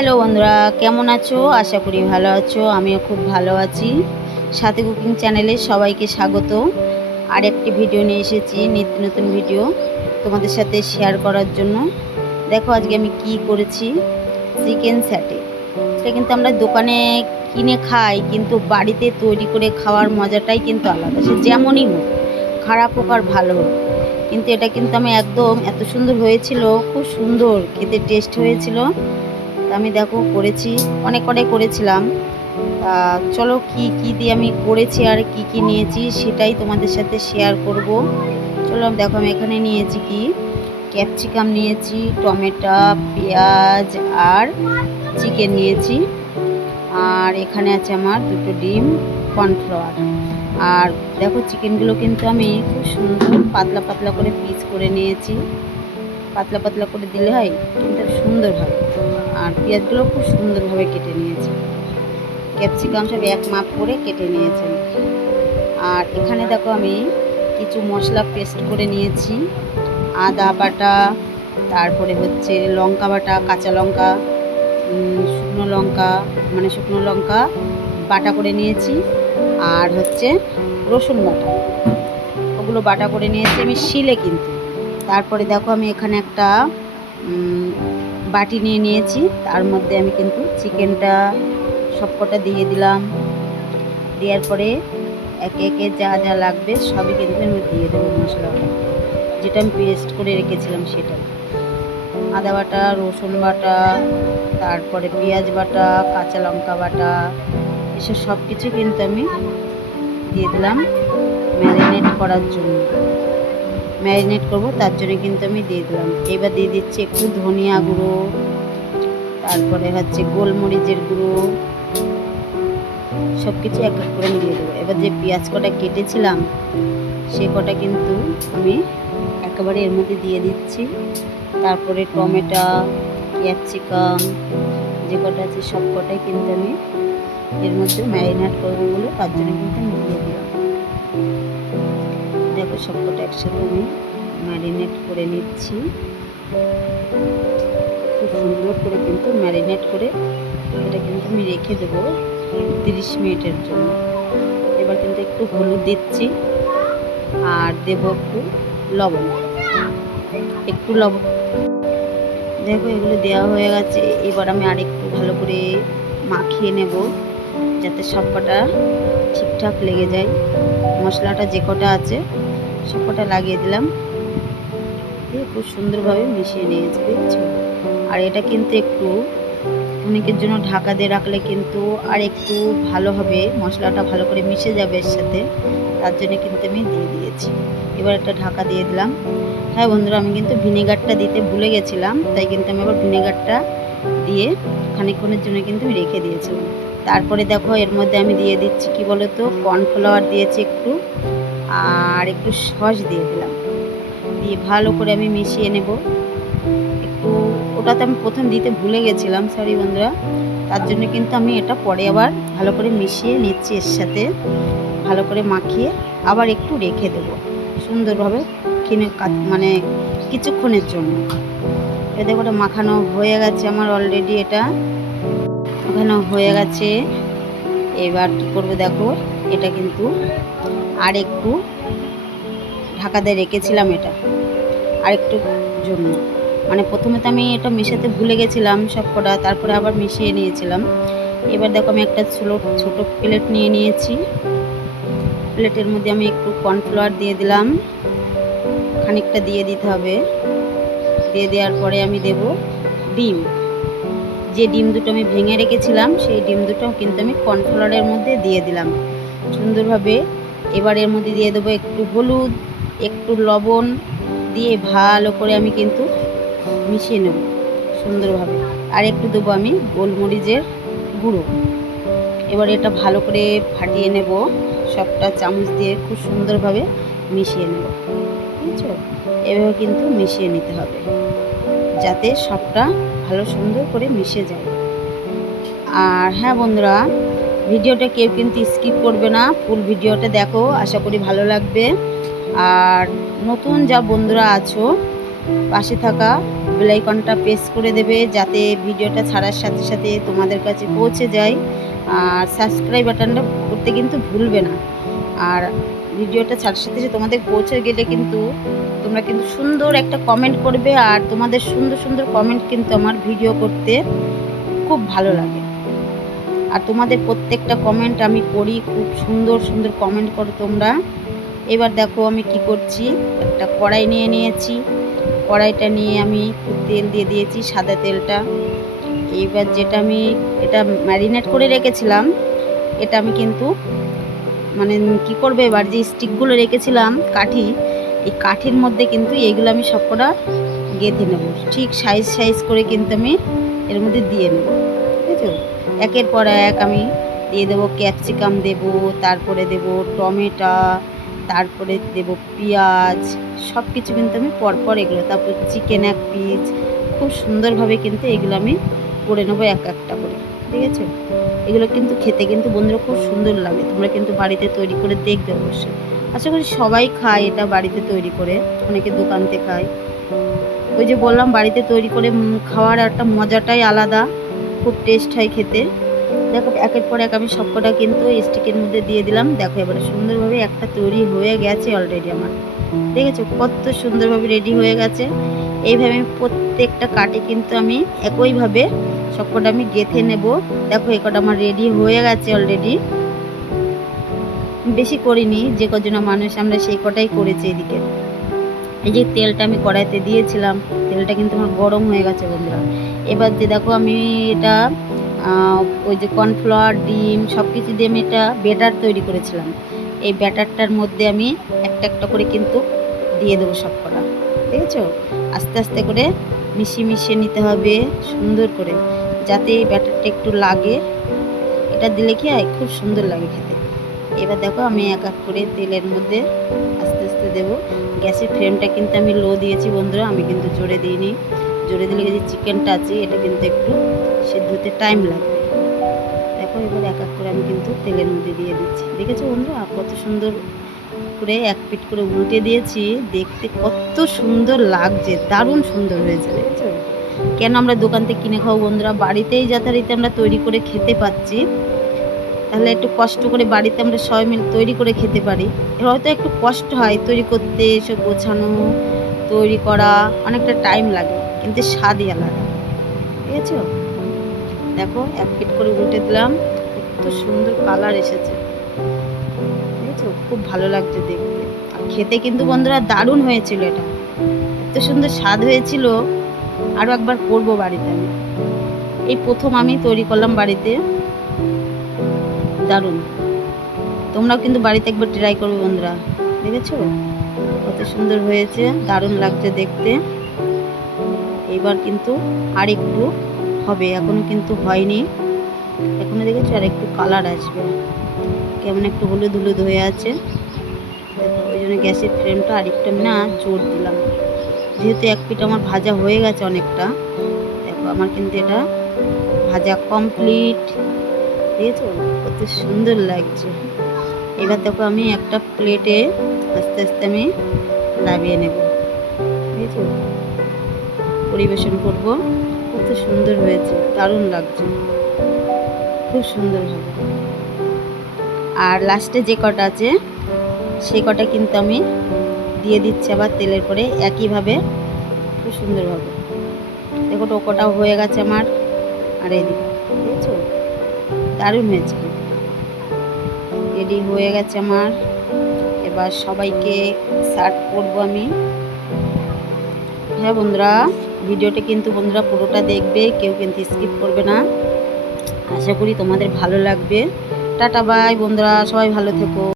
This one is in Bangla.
হ্যালো বন্ধুরা, কেমন আছো? আশা করি ভালো আছো, আমিও খুব ভালো আছি। সাথে কুকিং চ্যানেলে সবাইকে স্বাগত। আর একটি ভিডিও নিয়ে এসেছি, নিত্য নতুন ভিডিও তোমাদের সাথে শেয়ার করার জন্য। দেখো আজকে আমি কি করেছি, চিকেন স্যাটে। সেটা কিন্তু আমরা দোকানে কিনে খাই, কিন্তু বাড়িতে তৈরি করে খাওয়ার মজাটাই কিন্তু আলাদা। সে যেমনই হোক, খারাপ হোক আর ভালো হোক, কিন্তু এটা কিন্তু আমি একদম এত সুন্দর হয়েছিল, খুব সুন্দর, খেতে টেস্ট হয়েছিল। আমি দেখো করেছি, অনেক অনেক করেছিলাম। তা চলো কি কি দিয়ে আমি করেছি আর কি কি নিয়েছি সেটাই তোমাদের সাথে শেয়ার করব। চলো দেখো আমি এখানে নিয়েছি কি? ক্যাপসিকাম নিয়েছি, টমেটো, পেঁয়াজ আর চিকেন নিয়েছি। আর এখানে আছে আমার দুটো ডিম কর্নফ্লাওয়ার আর দেখো চিকেনগুলো কিন্তু আমি খুব সুন্দর পাতলা পাতলা করে পিস করে নিয়েছি। পাতলা পাতলা করে দিলে হয় কিন্তু সুন্দর হয়। আর পেঁয়াজগুলো খুব সুন্দরভাবে কেটে নিয়েছে। ক্যাপসিকাম সব এক মাপ করে কেটে নিয়েছি। আমি। আর এখানে দেখো আমি কিছু মশলা পেস্ট করে নিয়েছি। আদা বাটা, তারপরে হচ্ছে লঙ্কা বাটা, কাঁচা লঙ্কা শুকনো লঙ্কা মানে শুকনো লঙ্কা বাটা করে নিয়েছি। আর হচ্ছে রসুন বাটা। ওগুলো বাটা করে নিয়েছি আমি শিলে কিন্তু। তারপরে দেখো আমি এখানে একটা বাটি নিয়ে নিয়েছি। তার মধ্যে আমি কিন্তু চিকেনটা সবকটা দিয়ে দিলাম। দেওয়ার পরে একে একে যা যা লাগবে সবই কিন্তু আমি দিয়ে দেবো মশলাটা। যেটা আমি পেস্ট করে রেখেছিলাম সেটা। আদা বাটা, রসুন বাটা, তারপরে পেঁয়াজ বাটা, কাঁচা লঙ্কা বাটা, এসব সব কিছু কিন্তু আমি দিয়ে দিলাম ম্যারিনেট করার জন্য। ম্যারিনেট করব, তার জন্য কিন্তু আমি দিয়ে দিলাম। এবার দিয়ে দিচ্ছি একটু ধনিয়া গুঁড়ো, তারপরে হচ্ছে গোলমরিচের গুঁড়ো সব কিছু এক এক করে দিয়ে দেবো। এবার যে পেঁয়াজ কটা কেটেছিলাম, সে কটা কিন্তু আমি একেবারে এর মধ্যে দিয়ে দিচ্ছি। তারপরে টমেটো, ক্যাপসিকাম, যে কটা আছে সব কটাই কিন্তু আমি এর মধ্যে ম্যারিনেট করব বলে তার জন্য কিন্তু দেখো সব কটা একসাথে আমি ম্যারিনেট করে নিচ্ছি। খুব সুন্দর করে কিন্তু ম্যারিনেট করে এটা কিন্তু আমি রেখে দেবো তিরিশ মিনিটের জন্য। এবার কিন্তু একটু হলুদ দিচ্ছি আর দেব একটু লবণ। একটু লবণ দেখো এগুলো দেওয়া হয়ে গেছে। এবার আমি আরেকটু ভালো করে মাখিয়ে নেব যাতে সব কটা ঠিকঠাক লেগে যায়। মশলাটা যে কটা আছে সব কটা লাগিয়ে দিলাম। দিয়ে খুব সুন্দরভাবে মিশিয়ে নিয়েছি বুঝছ আর এটা কিন্তু একটু অনেকের জন্য ঢাকা দিয়ে রাখলে কিন্তু আর একটু ভালো হবে, মশলাটা ভালো করে মিশে যাবে এর সাথে। তার জন্য কিন্তু আমি দিয়ে দিয়েছি। এবার একটা ঢাকা দিয়ে দিলাম। হ্যাঁ বন্ধুরা, আমি কিন্তু ভিনেগারটা দিতে ভুলে গেছিলাম, তাই কিন্তু আমি আবার ভিনেগারটা দিয়ে খানিকক্ষণের জন্য কিন্তু আমি রেখে দিয়েছিলাম। তারপরে দেখো, এর মধ্যে আমি দিয়ে দিচ্ছি কি বলো তো কর্নফ্লাওয়ার দিয়েছি একটু। আর একটু সস দিয়ে দিলাম। দিয়ে ভালো করে আমি মিশিয়ে নেব। একটু ওটাতে আমি প্রথম দিতে ভুলে গেছিলাম সরি বন্ধুরা। তার জন্য কিন্তু আমি এটা পরে আবার ভালো করে মিশিয়ে নিচ্ছি এর সাথে। ভালো করে মাখিয়ে আবার একটু রেখে দেবো সুন্দরভাবে কিনে মানে কিছুক্ষণের জন্য। এ দেখো ওটা মাখানো হয়ে গেছে আমার অলরেডি এটা। ওখানে হয়ে গেছে। এবার কি করব দেখো? এটা কিন্তু আর একটু ঢাকা দিয়ে রেখেছিলাম এটা আর একটু জন্য। মানে প্রথমে তো আমি এটা মেশাতে ভুলে গেছিলাম সব কটা, তারপরে আবার মিশিয়ে নিয়েছিলাম। এবার দেখো আমি একটা ছোটো ছোটো প্লেট নিয়ে নিয়েছি। প্লেটের মধ্যে আমি একটু কর্নফ্লাওয়ার দিয়ে দিলাম। খানিকটা দিয়ে দিতে হবে। দিয়ে দেওয়ার পরে আমি দেব ডিম। যে ডিম দুটো আমি ভেঙে রেখেছিলাম, সেই ডিম দুটো কিন্তু আমি কর্নফ্লাওয়ারের মধ্যে দিয়ে দিলাম। সুন্দরভাবে এবার এর মধ্যে দিয়ে দেবো একটু হলুদ, একটু লবণ দিয়ে ভালো করে আমি কিন্তু মিশিয়ে নেব সুন্দরভাবে। আর একটু দেবো আমি গোলমরিচের গুঁড়ো। এবার এটা ভালো করে ফাটিয়ে নেব, সবটা চামচ দিয়ে খুব সুন্দরভাবে মিশিয়ে নেব। বুঝছ? এভাবে কিন্তু মিশিয়ে নিতে হবে, যাতে সবটা ভালো সুন্দর করে মিশে যায়। আর হ্যাঁ বন্ধুরা ভিডিওটা কেউ কিন্তু স্কিপ করবে না ফুল ভিডিওটা দেখো, আশা করি ভালো লাগবে। আর নতুন যা বন্ধুরা আছো, পাশে থাকা বেলাইকনটা প্রেস করে দেবে, যাতে ভিডিওটা ছাড়ার সাথে সাথে তোমাদের কাছে পৌঁছে যায়। আর সাবস্ক্রাইব বাটনটা করতে কিন্তু ভুলবে না। আর ভিডিওটা ছাড়ার সাথে সাথে তোমাদের পৌঁছে গেলে কিন্তু তোমরা কিন্তু সুন্দর একটা কমেন্ট করবে, আর তোমাদের সুন্দর সুন্দর কমেন্ট কিন্তু আমার ভিডিও করতে খুব ভালো লাগে। আর তোমাদের প্রত্যেকটা কমেন্ট আমি পড়ি খুব সুন্দর সুন্দর কমেন্ট করো তোমরা। এবার দেখো আমি কি করছি। একটা কড়াই নিয়ে নিয়েছি। কড়াইটা নিয়ে আমি তেল দিয়ে দিয়েছি, সাদা তেলটা। এইবার যেটা আমি, এটা ম্যারিনেট করে রেখেছিলাম, এটা আমি কিন্তু মানে কি করবে এবার, যে স্টিকগুলো রেখেছিলাম কাঠি, এই কাঠির মধ্যে কিন্তু এইগুলো আমি সবকটা গেঁথে নেব। ঠিক সাইজ সাইজ করে কিন্তু আমি এর মধ্যে দিয়ে নেব। আছে একের পর এক আমি দিয়ে দেবো ক্যাপসিকাম দেব, তারপরে দেব টমেটো, তারপরে দেব পেঁয়াজ সব কিছু কিন্তু আমি পরপর এগুলো, তারপর চিকেন এক পিস, খুব সুন্দরভাবে কিন্তু এগুলো আমি করে নেব এক একটা করে, ঠিক আছে? এগুলো কিন্তু খেতে কিন্তু বন্ধুরা খুব সুন্দর লাগে, তোমরা কিন্তু বাড়িতে তৈরি করে দেখবে অবশ্যই। আশা করি সবাই খায় এটা বাড়িতে তৈরি করে, অনেকে দোকানতে খায়। ওই যে বললাম বাড়িতে তৈরি করে খাওয়ার একটা মজাটাই আলাদা খুব টেস্ট হয় খেতে। দেখো, একের পর এক আমি সবকটা কিন্তু স্টিকের মধ্যে দিয়ে দিলাম। দেখো, এবারে সুন্দরভাবে একটা তৈরি হয়ে গেছে অলরেডি আমার। দেখেছ কত সুন্দরভাবে রেডি হয়ে গেছে। এইভাবে আমি প্রত্যেকটা কাটে কিন্তু আমি একইভাবে সবকটা আমি গেথে নেব। দেখো, এই কটা আমার রেডি হয়ে গেছে অলরেডি বেশি করিনি, যে কজন মানুষ আমরা সেই কটাই করেছি এদিকে। এই যে তেলটা আমি কড়াইতে দিয়েছিলাম, তেলটা কিন্তু আমার গরম হয়ে গেছে বন্ধুরা। এবার যে দেখো আমি এটা ওই যে কর্নফ্লাওয়ার, ডিম সব কিছু দিয়ে আমি এটা ব্যাটার তৈরি করেছিলাম। এই ব্যাটারটার মধ্যে আমি একটা একটা করে কিন্তু দিয়ে দেবো সব কটা ঠিক আছে আস্তে আস্তে করে মিশিয়ে মিশিয়ে নিতে হবে, সুন্দর করে, যাতে এই ব্যাটারটা একটু লাগে। এটা দিলে কি হয়? খুব সুন্দর লাগে খেতে। এবার দেখো আমি এক এক করে তেলের মধ্যে আস্তে আস্তে দেবো। গ্যাসের ফ্লেমটা কিন্তু আমি লো দিয়েছি বন্ধুরা, আমি কিন্তু জোরে দিইনি। জোরে দিলে যে চিকেনটা আছে, এটা কিন্তু একটু সেদ্ধ হতে টাইম লাগবে। দেখো এবার এক এক করে আমি কিন্তু তেলের মধ্যে দিয়ে দিচ্ছি। দেখেছ বন্ধুরা, কত সুন্দর করে এক পিট করে উল্টে দিয়েছি। দেখতে কত সুন্দর লাগছে, দারুণ সুন্দর হয়েছে, দেখেছ? কেন আমরা দোকান থেকে কিনে খাব বন্ধুরা? বাড়িতেই যথারীতি আমরা তৈরি করে খেতে পাচ্ছি। তাহলে একটু কষ্ট করে বাড়িতে আমরা সবাই মিলে তৈরি করে খেতে পারি। হয়তো একটু কষ্ট হয় তৈরি করতে, এসব গোছানো, তৈরি করা, অনেকটা টাইম লাগে, কিন্তু স্বাদই আলাদা। ঠিক আছে? দেখো, এক পিট করে উল্টে দিলাম কত সুন্দর কালার এসেছে। বুঝেছ খুব ভালো লাগছে দেখতে। আর খেতে কিন্তু বন্ধুরা দারুণ হয়েছিল এটা। এত সুন্দর স্বাদ হয়েছিল। আরও একবার করব বাড়িতে আমি। এই প্রথম আমি তৈরি করলাম বাড়িতে। দারুণ। তোমরাও কিন্তু বাড়িতে একবার ট্রাই করবে বন্ধুরা। দেখেছ? কত সুন্দর হয়েছে, দারুণ লাগছে দেখতে। এবার কিন্তু আর একটু হবে, এখনও কিন্তু হয়নি। এখনও দেখেছ? আর একটু কালার আসবে। কেমন একটু হলুদ হলুদ হয়ে আছে। ওই জন্য গ্যাসের ফ্লেমটা আরেকটু আমি না জোর দিলাম। যেহেতু এক পিঠ আমার ভাজা হয়ে গেছে অনেকটা, দেখো, আমার কিন্তু এটা ভাজা কমপ্লিট দেখেছ? কত সুন্দর লাগছে। এবার দেখো আমি একটা প্লেটে আস্তে আস্তে আমি নামিয়ে নেব। বুঝেছ পরিবেশন করব। কত সুন্দর হয়েছে। দারুণ লাগছে। খুব সুন্দর হবে আর লাস্টে যে কটা আছে সেই কটা কিন্তু আমি দিয়ে দিচ্ছি আবার তেলের পরে। একইভাবে খুব সুন্দরভাবে দেখো টোকোটাও হয়ে গেছে আমার। আর এদিকে বুঝেছ দারুণ হয়েছে রেডি হয়ে গেছে আমার। এবার সবাইকে সার্ভ করব আমি। হ্যাঁ বন্ধুরা, ভিডিওটা কিন্তু বন্ধুরা পুরোটা দেখবে, কেউ কিন্তু স্কিপ করবে না। আশা করি তোমাদের ভালো লাগবে। টাটা বাই বন্ধুরা, সবাই ভালো থেকো।